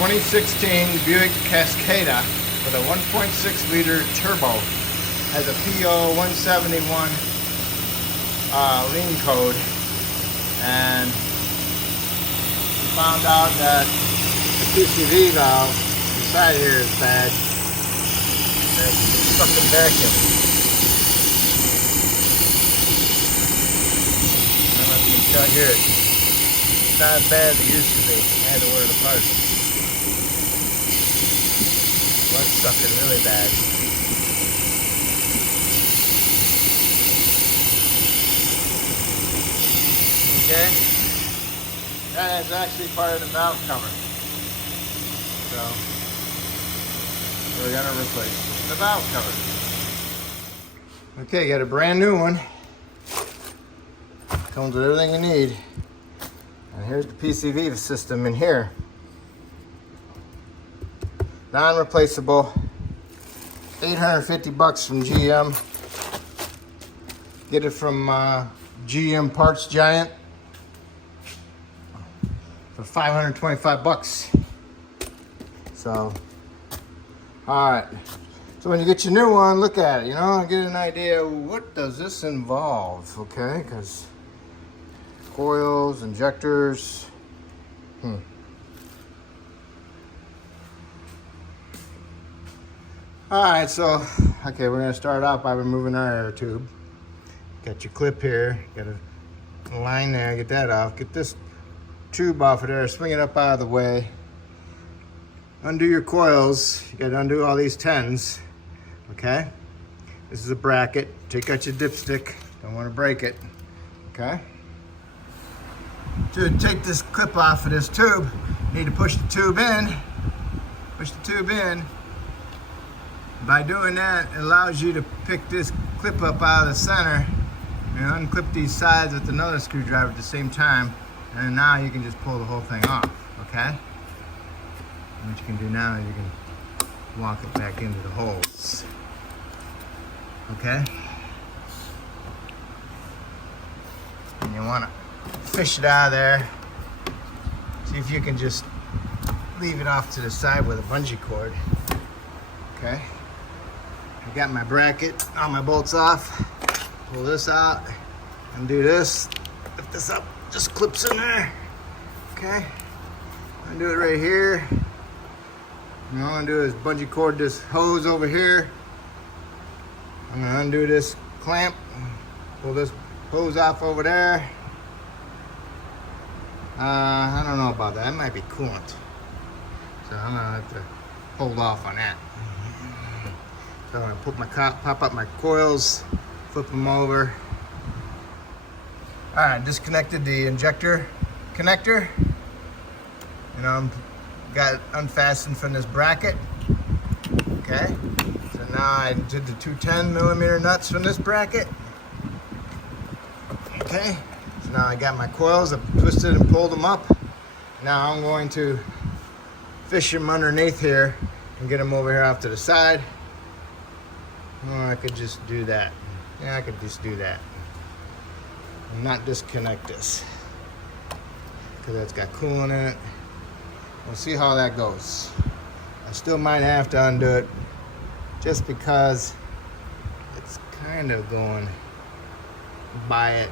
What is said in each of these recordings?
2016 Buick Cascada with a 1.6 liter turbo. Has a P0171 lean code, and found out that the PCV valve inside here is bad. It's fucking vacuum. I don't know if you can hear it. It's not as bad as it used to be. I had to order the part. Blood sucking really bad. Okay, that is actually part of the valve cover. So we're gonna replace the valve cover. Okay, got a brand new one. Comes with everything you need. And here's the PCV system in here. Non-replaceable. 850 bucks from GM. Get it from GM Parts Giant for 525 bucks. So, all right. So when you get your new one, look at it, you know, get an idea, what does this involve, okay? Because coils, injectors, All right, so, okay, we're gonna start off by removing our air tube. Got your clip here, got a line there, get that off. Get this tube off of there, swing it up out of the way. Undo your coils, you gotta undo all these 10s, okay? This is a bracket, take out your dipstick, don't wanna break it, okay? To take this clip off of this tube, you need to push the tube in, By doing that, it allows you to pick this clip up out of the center and unclip these sides with another screwdriver at the same time, and now you can just pull the whole thing off, okay? And what you can do now is you can walk it back into the holes, okay? And you want to fish it out of there. See if you can just leave it off to the side with a bungee cord, okay? I got my bracket, all my bolts off. Pull this out, undo this, lift this up, just clips in there, okay? Undo it right here. And all I'm gonna do is bungee cord this hose over here. I'm gonna undo this clamp, pull this hose off over there. I don't know about that, that might be coolant. So I'm gonna have to hold off on that. So I'm gonna put pop up my coils, flip them over. All right, disconnected the injector connector. And got it unfastened from this bracket. Okay, so now I did the two 10mm nuts from this bracket. Okay, so now I got my coils, I've twisted and pulled them up. Now I'm going to fish them underneath here and get them over here off to the side. Or I could just do that. Yeah, I could just do that. And not disconnect this, because it's got coolant in it. We'll see how that goes. I still might have to undo it just because it's kind of going by it.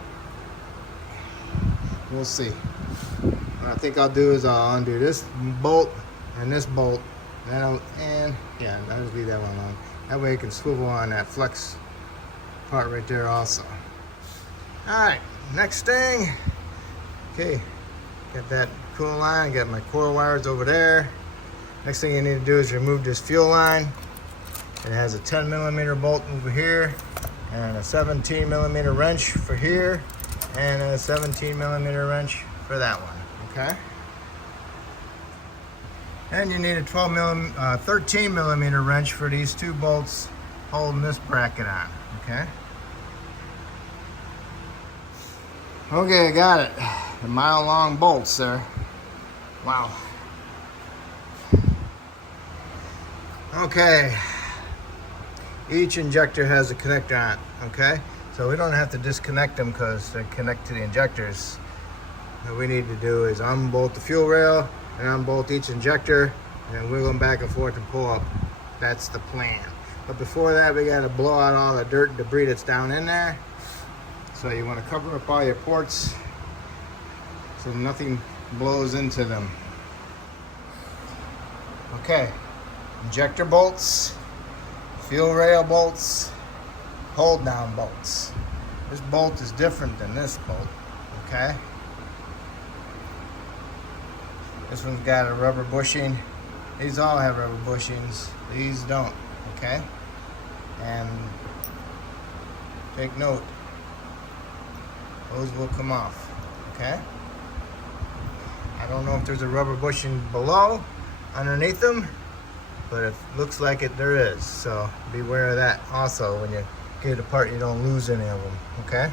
We'll see. What I think I'll do is I'll undo this bolt and this bolt, and yeah, I'll just leave that one alone. That way it can swivel on that flex part right there also. All right, next thing. Okay, got that coil line, got my coil wires over there. Next thing you need to do is remove this fuel line. It has a 10mm bolt over here, and a 17mm wrench for here, and a 17mm wrench for that one, okay? And you need a 13mm wrench for these two bolts holding this bracket on, okay? Okay, I got it. The mile-long bolts there. Wow. Okay. Each injector has a connector on it, okay? So we don't have to disconnect them because they connect to the injectors. What we need to do is unbolt the fuel rail, and unbolt each injector and then wiggle them back and forth and pull up. That's the plan. But before that, we got to blow out all the dirt and debris that's down in there. So you want to cover up all your ports so nothing blows into them. Okay, injector bolts, fuel rail bolts, hold down bolts. This bolt is different than this bolt, okay? This one's got a rubber bushing. These all have rubber bushings. These don't, okay? And take note, those will come off, okay? I don't know if there's a rubber bushing below, underneath them, but it looks like it there is. So beware of that also when you get it apart, you don't lose any of them, okay?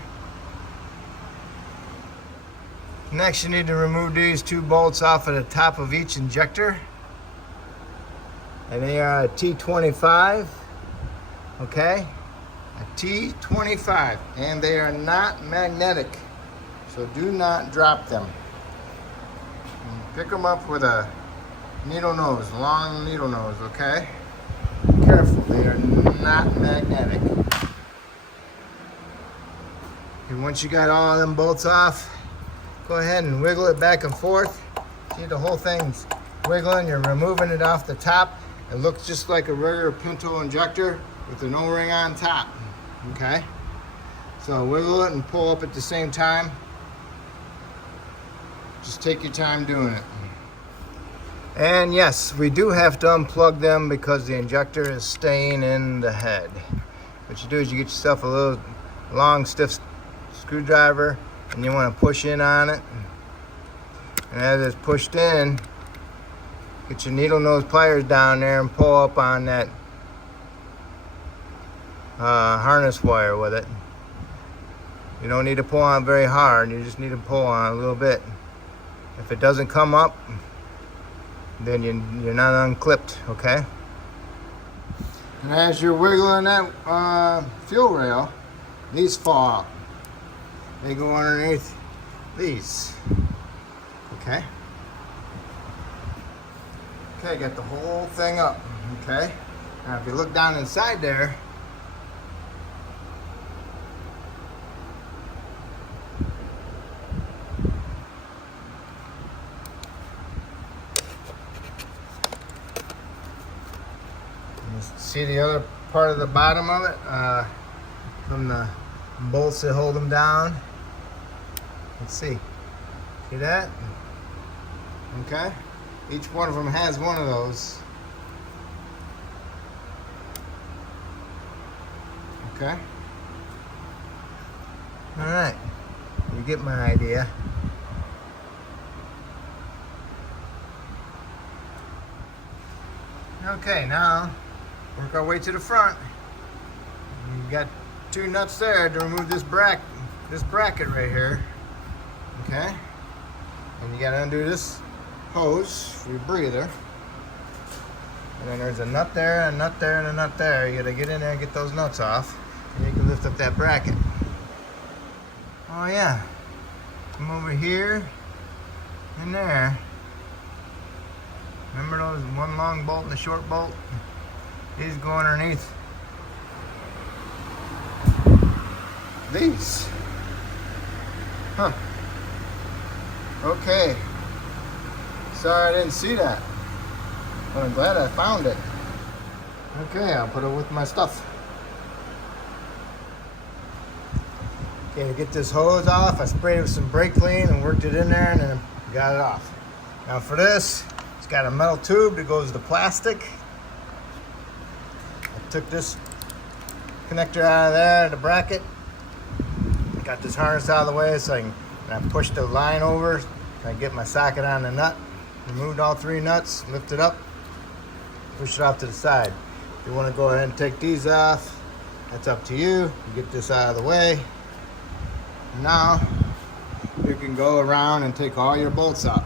Next, you need to remove these two bolts off of the top of each injector. And they are a T25, okay? A T25, and they are not magnetic, so do not drop them. Pick them up with a needle nose, long needle nose, okay? Be careful, they are not magnetic. And once you got all of them bolts off, go ahead and wiggle it back and forth. See, the whole thing's wiggling, you're removing it off the top. It looks just like a regular Pinto injector with an O-ring on top, okay? So wiggle it and pull up at the same time. Just take your time doing it. And yes, we do have to unplug them because the injector is staying in the head. What you do is you get yourself a little long, stiff screwdriver and you want to push in on it. And as it's pushed in, get your needle nose pliers down there and pull up on that harness wire with it. You don't need to pull on very hard, you just need to pull on a little bit. If it doesn't come up, then you're not unclipped, okay? And as you're wiggling that fuel rail, these fall out. They go underneath these, okay? Okay, got the whole thing up, okay? Now if you look down inside there, see the other part of the bottom of it from the bolts that hold them down. Let's see that? Okay, each one of them has one of those. Okay, all right, you get my idea. Okay, now work our way to the front. You got two nuts there to remove this bracket right here. Okay? And you gotta undo this hose for your breather. And then there's a nut there, a nut there, and a nut there. You gotta get in there and get those nuts off. And you can lift up that bracket. Oh yeah. Come over here and there. Remember those one long bolt and a short bolt? These go underneath these. Huh. Okay. Sorry I didn't see that. But I'm glad I found it. Okay, I'll put it with my stuff. Okay, to get this hose off, I sprayed it with some brake clean and worked it in there and then got it off. Now for this, it's got a metal tube that goes to plastic. Took this connector out of there, the bracket. Got this harness out of the way so I pushed the line over so I can get my socket on the nut. Removed all three nuts, lift it up, push it off to the side. If you want to go ahead and take these off, that's up to you. You get this out of the way. Now you can go around and take all your bolts out.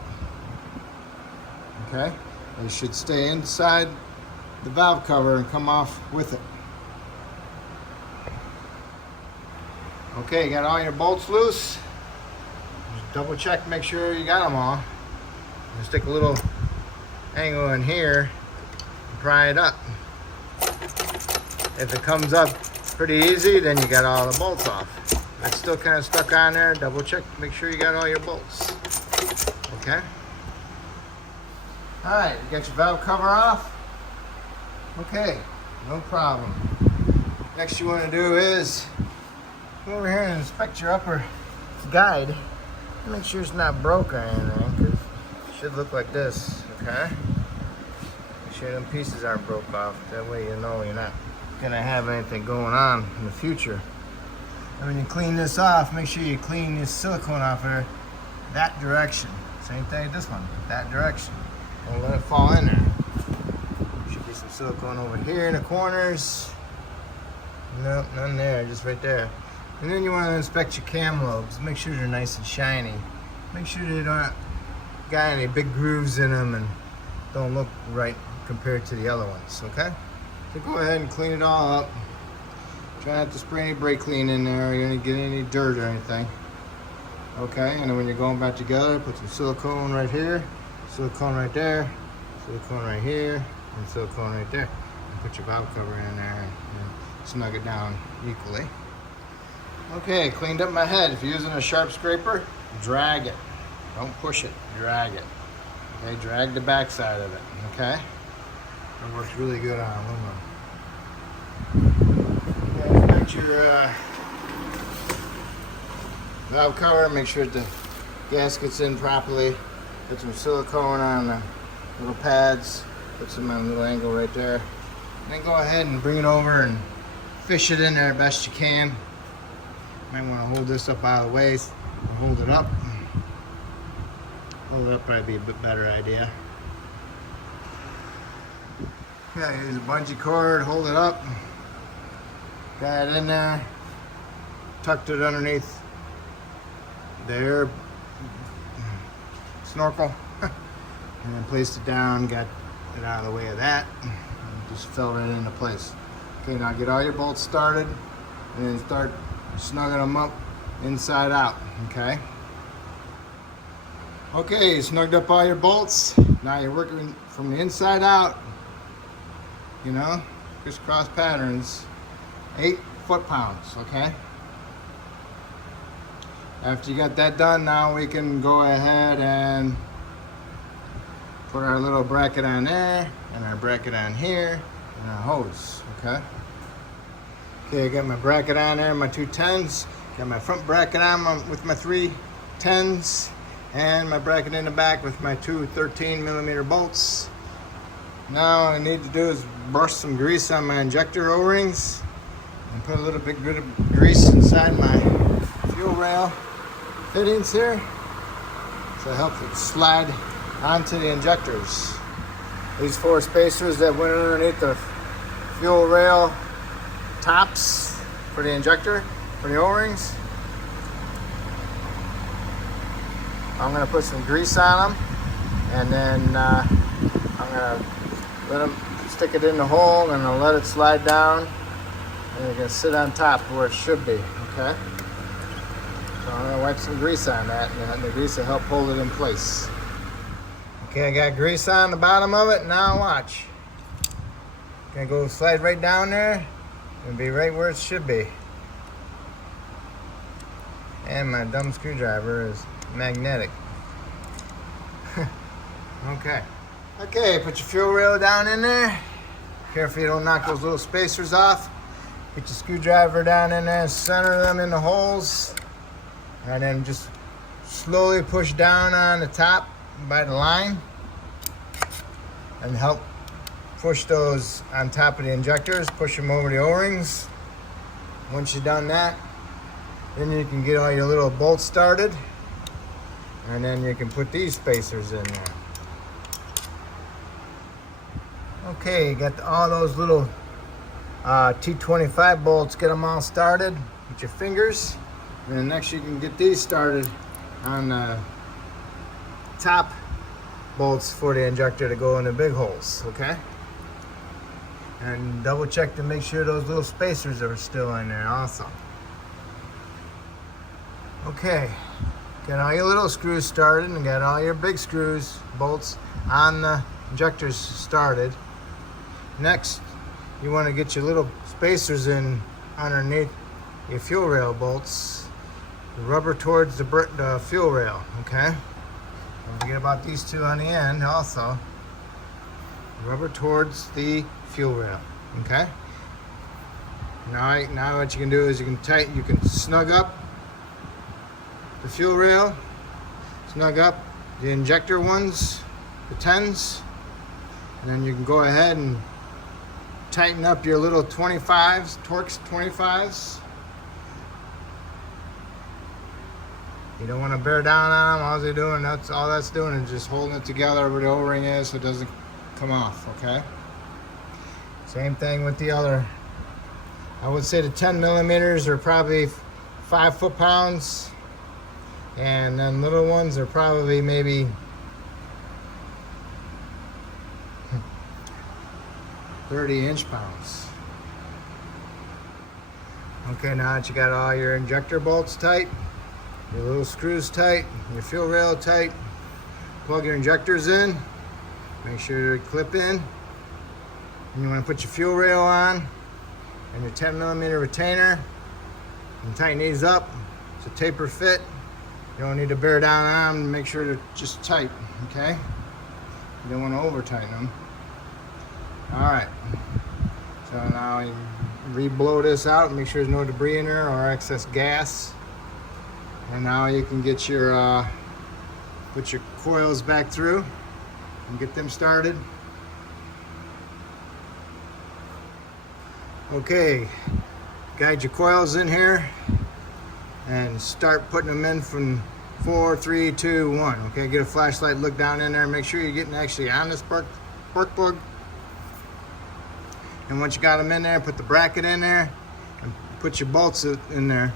Okay? They should stay inside the valve cover and come off with it. Okay, you got all your bolts loose. Just double check, make sure you got them all. and stick a little angle in here and pry it up. If it comes up pretty easy, then you got all the bolts off. If it's still kind of stuck on there, double check, make sure you got all your bolts. Okay? Alright, you got your valve cover off? Okay, no problem. Next you want to do is go over here and inspect your upper guide. Make sure it's not broke or anything, because it should look like this, okay? Make sure them pieces aren't broke off. That way you know you're not going to have anything going on in the future. And when you clean this off, make sure you clean this silicone off there that direction. Same thing with this one, that direction. Don't let it fall in there. Should be some silicone over here in the corners. Nope, none there, just right there. And then you want to inspect your cam lobes. Make sure they're nice and shiny. Make sure they don't got any big grooves in them and don't look right compared to the other ones, okay? So go ahead and clean it all up. Try not to spray any brake clean in there. You're gonna get any dirt or anything. Okay, and then when you're going back together, put some silicone right here, silicone right there, silicone right here, and silicone right there. And put your valve cover in there and snug it down equally. Okay, cleaned up my head. If you're using a sharp scraper, drag it. Don't push it, drag it. Okay, drag the back side of it, okay? It works really good on aluminum. Okay, inspect your valve cover, make sure the gasket's in properly. Put some silicone on the little pads, put some on a little angle right there. And then go ahead and bring it over and fish it in there best you can. Might want to hold this up out of the way, or hold it up. Hold it up probably be a bit better idea. Yeah, use a bungee cord, hold it up. Got it in there. Tucked it underneath the air snorkel. And then placed it down, got it out of the way of that. And just fell right into place. Okay, now get all your bolts started and then start snugging them up inside out, okay? Okay, you snugged up all your bolts. Now you're working from the inside out, you know, crisscross patterns, 8 foot-pounds, okay? After you got that done, now we can go ahead and put our little bracket on there, and our bracket on here, and our hose, okay? Okay, I got my bracket on there, my 2 10s. Got my front bracket on with my 3 10s. And my bracket in the back with my 2 13mm bolts. Now all I need to do is brush some grease on my injector O-rings. And put a little bit of grease inside my fuel rail fittings here. So it helps it slide onto the injectors. These 4 spacers that went underneath the fuel rail tops for the injector, for the O-rings. I'm going to put some grease on them, and then I'm going to let them stick it in the hole, and I'll let it slide down, and it's going to sit on top where it should be, okay? So I'm going to wipe some grease on that, and the grease will help hold it in place. Okay, I got grease on the bottom of it. Now watch. Gonna go slide right down there and be right where it should be. And my dumb screwdriver is magnetic. Okay. Okay, put your fuel rail down in there. Careful you don't knock those little spacers off. Get your screwdriver down in there, center them in the holes, and then just slowly push down on the top by the line and help push those on top of the injectors, push them over the O-rings. Once you've done that, then you can get all your little bolts started, and then you can put these spacers in there. Okay, you got all those little T25 bolts, get them all started with your fingers. And then next you can get these started on the top bolts for the injector to go in the big holes, okay? And double check to make sure those little spacers are still in there also. Okay, Get all your little screws started and get all your big screws, bolts on the injectors started. Next, you want to get your little spacers in underneath your fuel rail bolts. The rubber towards the fuel rail, okay? Don't forget about these two on the end also. Rubber towards the fuel rail, okay? Now what you can do is you can snug up the fuel rail, snug up the injector ones, the 10s, and then you can go ahead and tighten up your little 25s, Torx 25s. You don't want to bear down on them. All that's doing is just holding it together where the O-ring is so it doesn't come off, okay? Same thing with the other. I would say the 10 millimeters are probably 5 foot-pounds, and then little ones are probably maybe 30 inch-pounds. Okay, now that you got all your injector bolts tight, your little screws tight, your fuel rail tight, plug your injectors in, make sure they clip in, and you want to put your fuel rail on and your 10 millimeter retainer and tighten these up. It's a taper fit. You don't need to bear down on them. Make sure they're just tight, okay? You don't want to over tighten them. All right, so now you re-blow this out, make sure there's no debris in there or excess gas. And now you can get your put your coils back through and get them started. Okay, guide your coils in here and start putting them in from 4, 3, 2, 1. Okay, get a flashlight, look down in there, make sure you're getting actually on this spark plug. And once you got them in there, put the bracket in there and put your bolts in there.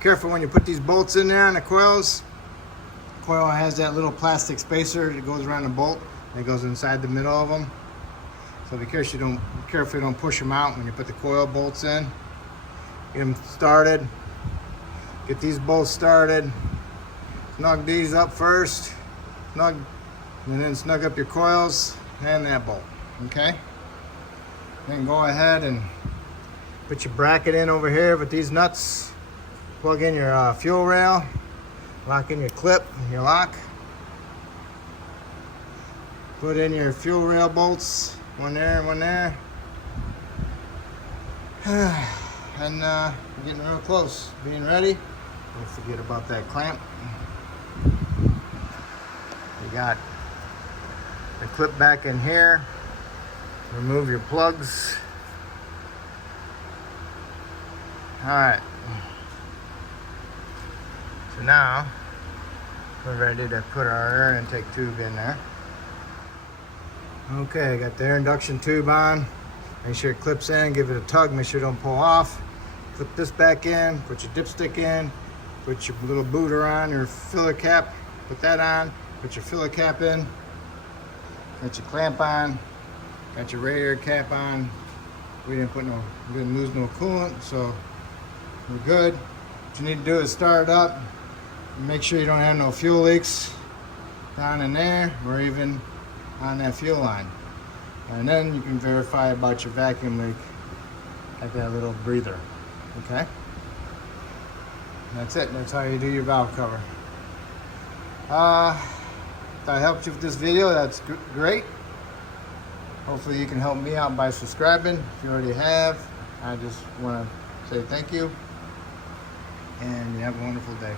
Careful when you put these bolts in there on the coils. The coil has that little plastic spacer that goes around the bolt that goes inside the middle of them. So be careful you don't push them out when you put the coil bolts in. Get them started. Get these bolts started. Snug these up first. And then snug up your coils and that bolt. Okay? Then go ahead and put your bracket in over here with these nuts. Plug in your fuel rail. Lock in your clip, your lock. Put in your fuel rail bolts. One there and one there. And we're getting real close. Being ready. Don't forget about that clamp. You got the clip back in here. Remove your plugs. Alright. So now we're ready to put our air intake tube in there. Okay, I got the air induction tube on. Make sure it clips in, give it a tug, make sure it don't pull off. Clip this back in, put your dipstick in, put your little booter on, your filler cap, put that on, put your filler cap in, got your clamp on, got your radiator cap on. We didn't lose no coolant, so we're good. What you need to do is start it up, make sure you don't have no fuel leaks down in there or even on that fuel line. And then you can verify about your vacuum leak at that little breather, okay? That's it, that's how you do your valve cover. If I helped you with this video, that's great. Hopefully you can help me out by subscribing. If you already have, I just want to say thank you. And you have a wonderful day.